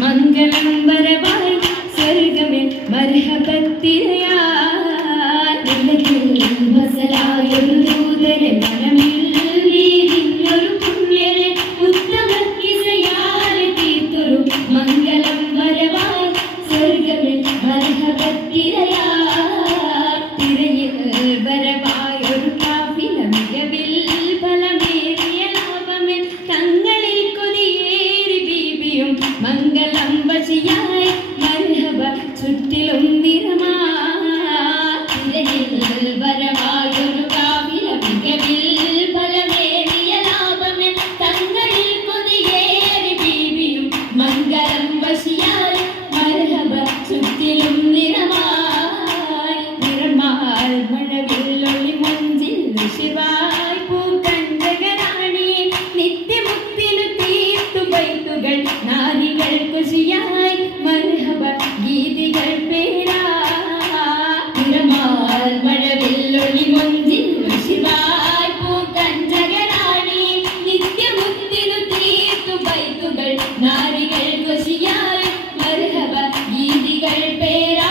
മംഗളം വരവായി സ്വർഗമേ മർഹബത്തിരയാ മസലായൊരു ദൂതരെ മനമിൽ വീരിഞ്ഞൊരു പുണ്യരെ ഉത്തമക്കിസയാലെ തീർത്തൊരു മംഗളം വരവായി സ്വർഗമേ മർഹബത്തിരയാ തിരയിൽ വരവായൊരു കാഫില മികവിൽ ഫലമേറിയ ലാഭമേ തങ്ങളിൽ കൊതിയേറി ബീബിയും മംഗളം വശിയായി മർഹബ ചുറ്റിലും തിരയിൽ വരവായൊരു കാഫില മികവിൽ ഫലമേറിയ ലാഭമേ തങ്ങളിൽ കൊതിയേറി ബീബിയും മംഗളം വശിയായി മർഹബ ചുറ്റിലും നിറമാൽ മഴവില്ലൊളി മഞ്ചിൽ ശിവായി പൂക്കണ്ടകരാണി നിത്യമുക്തിനു തീർത്തു ബൈത്തുകൾ നാരികൾ കുശിയായി മർഹബ ഗീതികൾ പേരാ നിറമാൽ മഴവില്ലൊളി മഞ്ചിൽ ശിവായി പൂക്കണ്ടകരാണി നിത്യമുക്തിനു തീർത്തു ബൈത്തുകൾ നാരികൾ കുശിയായി മർഹബ ഗീതികൾ പേരാ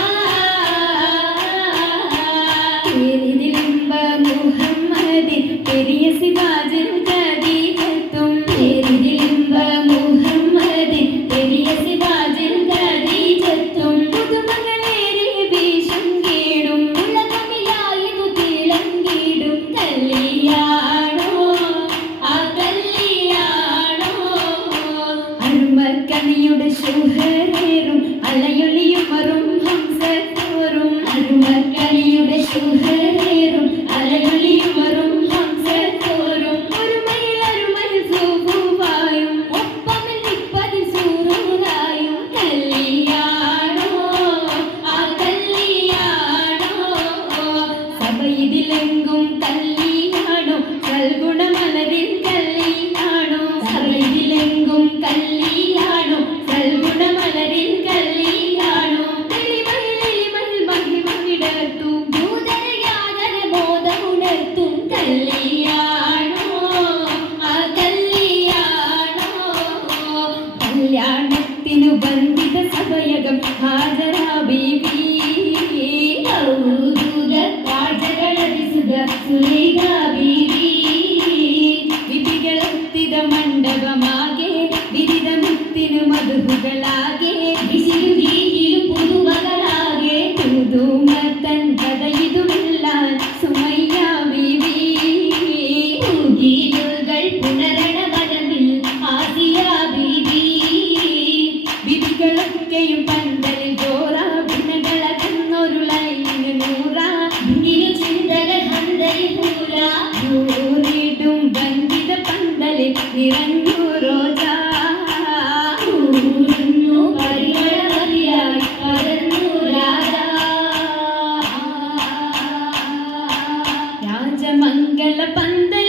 പെരിയ സിവാജിൽ ഖദീജത്തും പേരിലിമ്പ മുഹമ്മദിൻ പെരിയ സിവാജിൽ ഖദീജത്തും പുതുമകളേറി വീശം കീടും ഉലകമിലായിതു തിളങ്ങിടും കല്യാണോ ആ കല്യാണോ അരുമക്കനിയുടെ ശുഹരേറും അലയൊളിയും മറും ഹംസത്തോറും അരുമക്കനിയുടെ ശുഹരേറും അലയൊളിയും മറും ഇതിലെങ്കും കല്യാണോ സൽഗുണമലരിൽ കല്യാണോ സഭയിലെങ്കും കല്യാണോ സൽഗുണമലരിൽ കല്യാണോ തെളിമയിൽ മഹിമയിടത്തും ഭൂതരയാതര ബോധമുണർത്തും കല്യാണോ ആ കല്യാണോ കല്യാണത്തിനു ബന്ധിത സഭയകം ഹാജരാ ബീബി വിധികളൊത്തിത മണ്ഡപമാകെ വിരിതമുത്തിനു മധുകളാകെ പുതുമകളാകെ പുതുമത്തൻ കഥയിതുമെല്ലാം സുമയ്യ ബീവി ൂകൾ പുനരണ വനമിൽ ആസിയ ബീവി വിധികളൊക്കെയും പന്തലിൽ ജോറ ഭിന്നകളകന്നൊരു ലൈന് നൂറ ചിന്തകൾ ഹന്തലിൽ പൂരാ ൂറിടും ബന്ധിത പന്തലിൽ നിറഞ്ഞു റോജ ൂരുന്നു പരിമളമതിയായി പരന്നു രാജ രാജമംഗല പന്തൽ